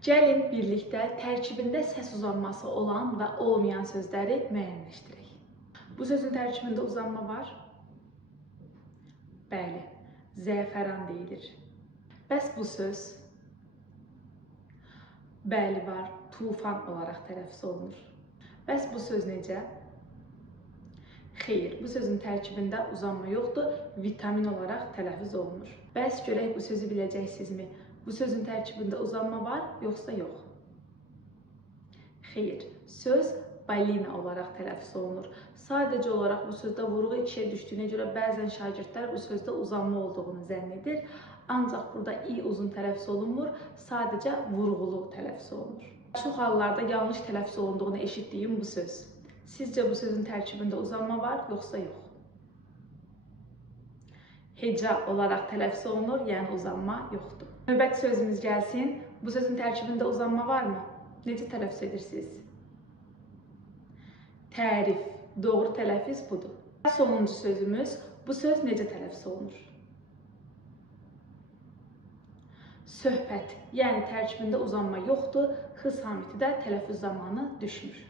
Gəlin birlikdə tərkibində səs uzanması olan və olmayan sözləri müəyyənləşdirək. Bu sözün tərkibində uzanma var. Bəli, zəfəran deyilir. Bəs bu söz? Bəli var, tufan olaraq tələffüz olunur. Bəs bu söz necə? Xeyr, bu sözün tərkibində uzanma yoxdur, vitamin olaraq tələffüz olunur. Bəs görək bu sözü biləcəksinizmi? Bu sözün tərkibində uzanma var, yoxsa yox? Xeyr, söz balina olaraq tələffüz olunur. Sadəcə olaraq bu sözdə vurğu ikiyə düşdüyünə görə bəzən şagirdlər bu sözdə uzanma olduğunu zənn edir. Ancaq burada i uzun tələffüz olunmur, sadəcə vurğulu tələffüz olunur. Çox hallarda yanlış tələffüz olunduğunu eşitdiyim bu söz. Sizcə bu sözün tərkibində uzanma var, yoxsa yox? Heca olaraq tələffüz olunur, yəni uzanma yoxdur. Növbəti sözümüz gəlsin. Bu sözün tərkibində uzanma varmı? Necə tələffüz edirsiniz? Tərif. Doğru tələffüz budur. Sonuncu sözümüz, bu söz necə tələffüz olunur? Söhbət, yəni tərkibində uzanma yoxdur, x samiti də tələffüz zamanı düşmür.